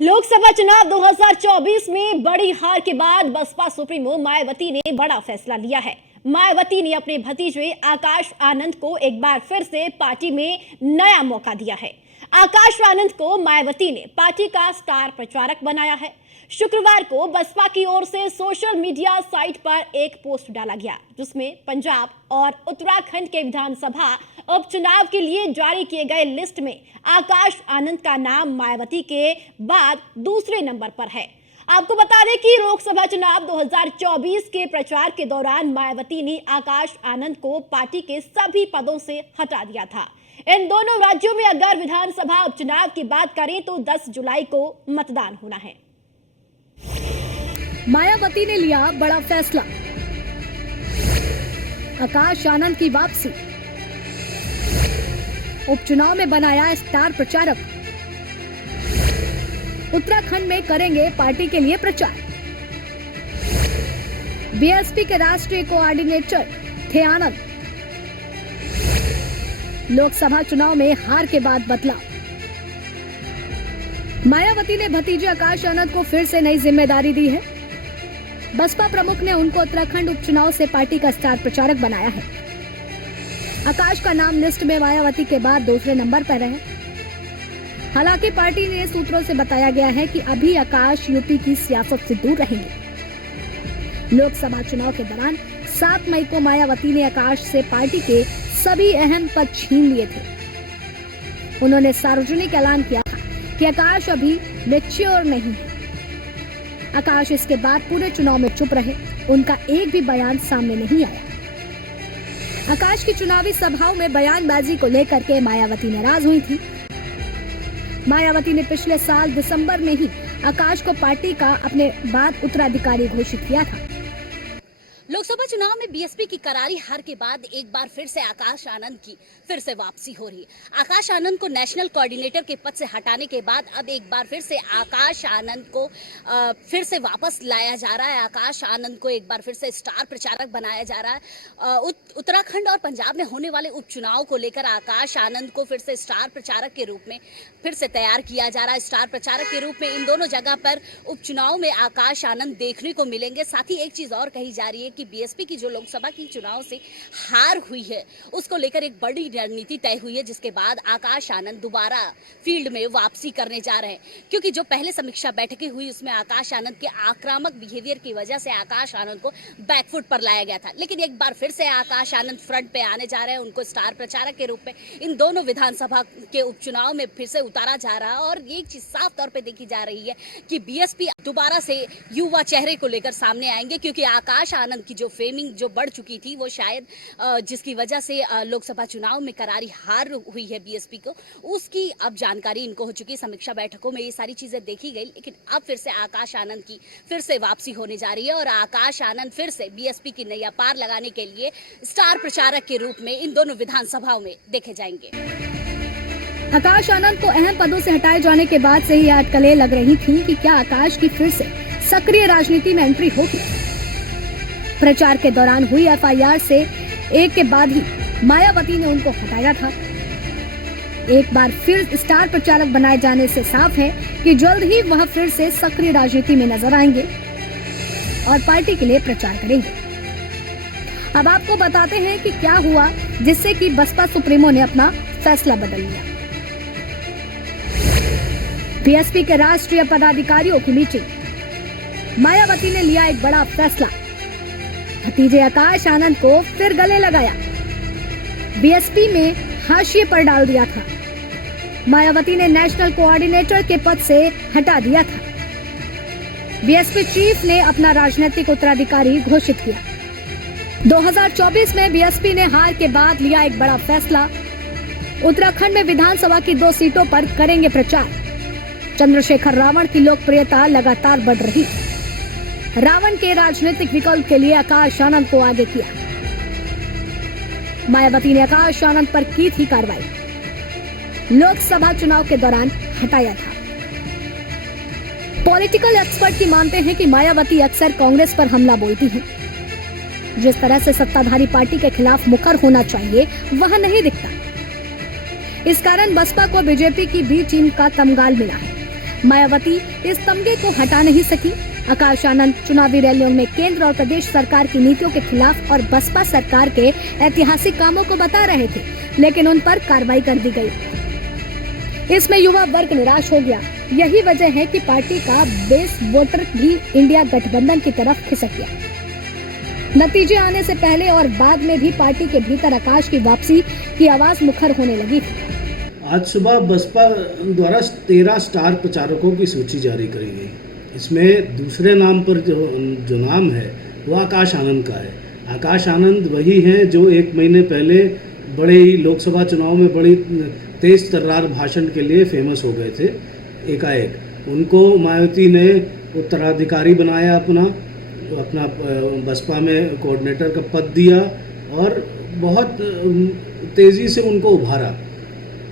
लोकसभा चुनाव 2024 में बड़ी हार के बाद बसपा सुप्रीमो मायावती ने बड़ा फैसला लिया है। मायावती ने अपने भतीजे आकाश आनंद को एक बार फिर से पार्टी में नया मौका दिया है। आकाश आनंद को मायावती ने पार्टी का स्टार प्रचारक बनाया है। शुक्रवार को बसपा की ओर से सोशल मीडिया साइट पर एक पोस्ट डाला गया, जिसमें पंजाब और उत्तराखंड के विधानसभा उपचुनाव के लिए जारी किए गए लिस्ट में आकाश आनंद का नाम मायावती के बाद दूसरे नंबर पर है। आपको बता दें कि लोकसभा चुनाव 2024 के प्रचार के दौरान मायावती ने आकाश आनंद को पार्टी के सभी पदों से हटा दिया था। इन दोनों राज्यों में अगर विधानसभा उपचुनाव की बात करें तो 10 जुलाई को मतदान होना है। मायावती ने लिया बड़ा फैसला, आकाश आनंद की वापसी, उपचुनाव में बनाया स्टार प्रचारक, उत्तराखंड में करेंगे पार्टी के लिए प्रचार। बीएसपी के राष्ट्रीय कोऑर्डिनेटर थे आनंद, लोकसभा चुनाव में हार के बाद बदलाव। मायावती ने भतीजे आकाश आनंद को फिर से नई जिम्मेदारी दी है। बसपा प्रमुख ने उनको उत्तराखंड उपचुनाव से पार्टी का स्टार प्रचारक बनाया है। आकाश का नाम लिस्ट में मायावती के बाद दूसरे नंबर पर है। हालांकि पार्टी ने सूत्रों से बताया गया है कि अभी आकाश यूपी की सियासत से दूर रहेंगे। लोकसभा चुनाव के दौरान 7 मई को मायावती ने आकाश से पार्टी के सभी अहम पद छीन लिए थे। उन्होंने सार्वजनिक ऐलान किया कि आकाश अभी मैच्योर नहीं है। आकाश इसके बाद पूरे चुनाव में चुप रहे, उनका एक भी बयान सामने नहीं आया। आकाश की चुनावी सभाओं में बयानबाजी को लेकर के मायावती नाराज हुई थी। मायावती ने पिछले साल दिसंबर में ही आकाश को पार्टी का अपने बाद उत्तराधिकारी घोषित किया था। लोकसभा चुनाव में बीएसपी की करारी हार के बाद एक बार फिर से आकाश आनंद की फिर से वापसी हो रही है। आकाश आनंद को नेशनल कोऑर्डिनेटर के पद से हटाने के बाद अब एक बार फिर से आकाश आनंद को फिर से वापस लाया जा रहा है। आकाश आनंद को एक बार फिर से स्टार प्रचारक बनाया जा रहा है। उत्तराखंड और पंजाब में होने वाले उपचुनाव को लेकर आकाश आनंद को फिर से स्टार प्रचारक के रूप में फिर से तैयार किया जा रहा है। स्टार प्रचारक के रूप में इन दोनों जगह पर उपचुनाव में आकाश आनंद देखने को मिलेंगे। साथ ही एक चीज और कही जा रही है कि बीएसपी की जो लोकसभा की चुनाव से हार हुई है, उसको लेकर एक बड़ी रणनीति तय हुई है, जिसके बाद आकाश आनंद दोबारा फील्ड में वापसी करने जा रहे हैं। क्योंकि जो पहले समीक्षा बैठकें हुई उसमें आकाश आनंद के आक्रामक बिहेवियर की वजह से आकाश आनंद को बैकफुट पर लाया गया था। लेकिन एक बार फिर से आकाश आनंद फ्रंट पे आने जा रहे हैं। उनको स्टार प्रचारक के रूप में इन दोनों विधानसभा के उपचुनाव में फिर से उतारा जा रहा है। और ये चीज साफ तौर पर देखी जा रही है कि बीएसपी दोबारा से युवा चेहरे को लेकर सामने आएंगे, क्योंकि आकाश आनंद की जो फेमिंग जो बढ़ चुकी थी वो शायद जिसकी वजह से लोकसभा चुनाव में करारी हार हुई है बीएसपी को, उसकी अब जानकारी इनको हो चुकी है। समीक्षा बैठकों में ये सारी चीजें देखी गई, लेकिन अब फिर से आकाश आनंद की फिर से वापसी होने जा रही है और आकाश आनंद फिर से बीएसपी की नैया पार लगाने के लिए स्टार प्रचारक के रूप में इन दोनों विधानसभाओं में देखे जाएंगे। आकाश आनंद को अहम पदों से हटाए जाने के बाद से ही अटकलें लग रही थी कि क्या आकाश की फिर से सक्रिय राजनीति में एंट्री होगी। प्रचार के दौरान हुई एफआईआर से एक के बाद ही मायावती ने उनको हटाया था। एक बार फिर स्टार प्रचारक बनाए जाने से साफ है कि जल्द ही वह फिर से सक्रिय राजनीति में नजर आएंगे और पार्टी के लिए प्रचार करेंगे। अब आपको बताते हैं कि क्या हुआ जिससे कि बसपा सुप्रीमो ने अपना फैसला बदल लिया। बीएसपी के राष्ट्रीय पदाधिकारियों की मीटिंग, मायावती ने लिया एक बड़ा फैसला, भतीजे आकाश आनंद को फिर गले लगाया, बीएसपी में हाशिए पर डाल दिया था। मायावती ने नेशनल कोऑर्डिनेटर के पद से हटा दिया था। बीएसपी चीफ ने अपना राजनीतिक उत्तराधिकारी घोषित किया। 2024 में बीएसपी ने हार के बाद लिया एक बड़ा फैसला, उत्तराखंड में विधानसभा की 2 सीटों पर करेंगे प्रचार। चंद्रशेखर रावण की लोकप्रियता लगातार बढ़ रही। रावण के राजनीतिक विकल्प के लिए आकाश आनंद को आगे किया। मायावती ने आकाश आनंद पर की थी कार्रवाई, लोकसभा चुनाव के दौरान हटाया था। पॉलिटिकल एक्सपर्ट की मानते हैं कि मायावती अक्सर कांग्रेस पर हमला बोलती हैं। जिस तरह से सत्ताधारी पार्टी के खिलाफ मुखर होना चाहिए वह नहीं दिखता। इस कारण बसपा को बीजेपी की बी टीम का तमगाल मिला है। मायावती इस तमगे को हटा नहीं सकी। आकाश आनंद चुनावी रैलियों में केंद्र और प्रदेश सरकार की नीतियों के खिलाफ और बसपा सरकार के ऐतिहासिक कामों को बता रहे थे, लेकिन उन पर कार्रवाई कर दी गई। इसमें युवा वर्ग निराश हो गया। यही वजह है कि पार्टी का बेस वोटर भी इंडिया गठबंधन की तरफ खिसक गया। नतीजे आने से पहले और बाद में भी पार्टी के भीतर आकाश की वापसी की आवाज मुखर होने लगी थी। आज सुबह बसपा द्वारा 13 स्टार प्रचारकों की सूची जारी करी गई। इसमें दूसरे नाम पर जो नाम है वो आकाश आनंद का है। आकाश आनंद वही हैं जो 1 महीने पहले बड़े ही लोकसभा चुनाव में बड़ी तेज तर्रार भाषण के लिए फेमस हो गए थे। एकाएक उनको मायावती ने उत्तराधिकारी बनाया, अपना बसपा में कोऑर्डिनेटर का पद दिया और बहुत तेज़ी से उनको उभारा।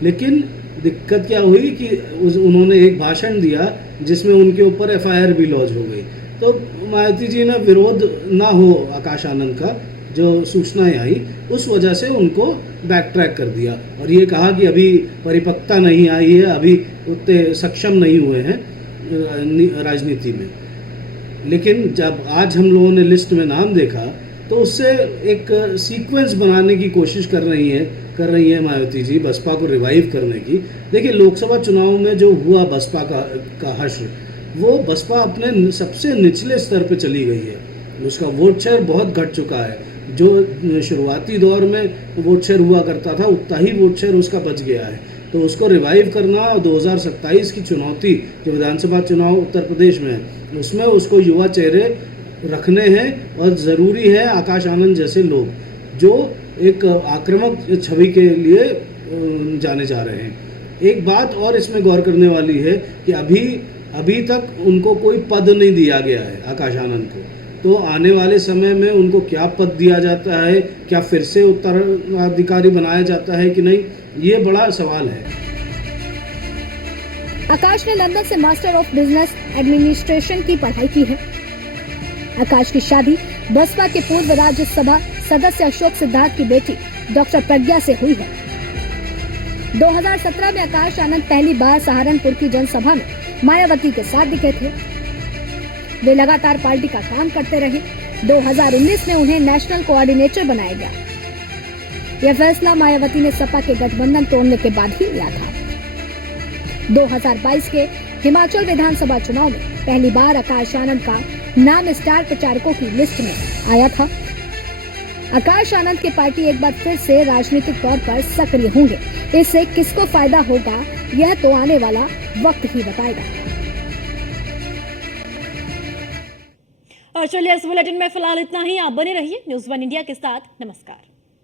लेकिन दिक्कत क्या हुई कि उन्होंने एक भाषण दिया जिसमें उनके ऊपर एफआईआर भी लॉन्च हो गई। तो मायावती जी ने विरोध ना हो आकाश आनंद का जो सूचनाएं आई, उस वजह से उनको बैक ट्रैक कर दिया और ये कहा कि अभी परिपक्वता नहीं आई है, अभी उतने सक्षम नहीं हुए हैं राजनीति में। लेकिन जब आज हम लोगों ने लिस्ट में नाम देखा तो उससे एक सीक्वेंस बनाने की कोशिश कर रही है मायावती जी, बसपा को रिवाइव करने की। देखिए, लोकसभा चुनाव में जो हुआ बसपा का हश्र, वो बसपा अपने सबसे निचले स्तर पे चली गई है। उसका वोट शेयर बहुत घट चुका है। जो शुरुआती दौर में वोट शेयर हुआ करता था उतना ही वोट शेयर उसका बच गया है। तो उसको रिवाइव करना और 2027 की चुनौती जो विधानसभा चुनाव उत्तर प्रदेश में है, उसमें उसको युवा चेहरे रखने हैं और ज़रूरी है आकाश आनंद जैसे लोग जो एक आक्रामक छवि के लिए जाने जा रहे हैं। एक बात और इसमें गौर करने वाली है कि अभी तक उनको कोई पद नहीं दिया गया है आकाश आनंद को। तो आने वाले समय में उनको क्या पद दिया जाता है, क्या फिर से उत्तराधिकारी बनाया जाता है कि नहीं, ये बड़ा सवाल है। आकाश ने लंदन से मास्टर ऑफ बिजनेस एडमिनिस्ट्रेशन की पढ़ाई की है। आकाश की शादी बसपा के पूर्व राज्यसभा सदस्य अशोक सिद्धार्थ की बेटी डॉक्टर प्रज्ञा से हुई है। 2017 में आकाश आनंद पहली बार सहारनपुर की जनसभा में मायावती के साथ दिखे थे। वे लगातार पार्टी का काम करते रहे। 2019 में उन्हें नेशनल कोऑर्डिनेटर बनाया गया। यह फैसला मायावती ने सपा के गठबंधन तोड़ने के बाद ही लिया था। 2022 के हिमाचल विधानसभा चुनाव में पहली बार आकाश आनंद का नाम स्टार प्रचारकों की लिस्ट में आया था। आकाश आनंद की पार्टी एक बार फिर से राजनीतिक तौर पर सक्रिय होंगे। इससे किसको फायदा होगा यह तो आने वाला वक्त ही बताएगा। और चलिए इस बुलेटिन में फिलहाल इतना ही। आप बने रहिए न्यूज़ 1 इंडिया के साथ। नमस्कार।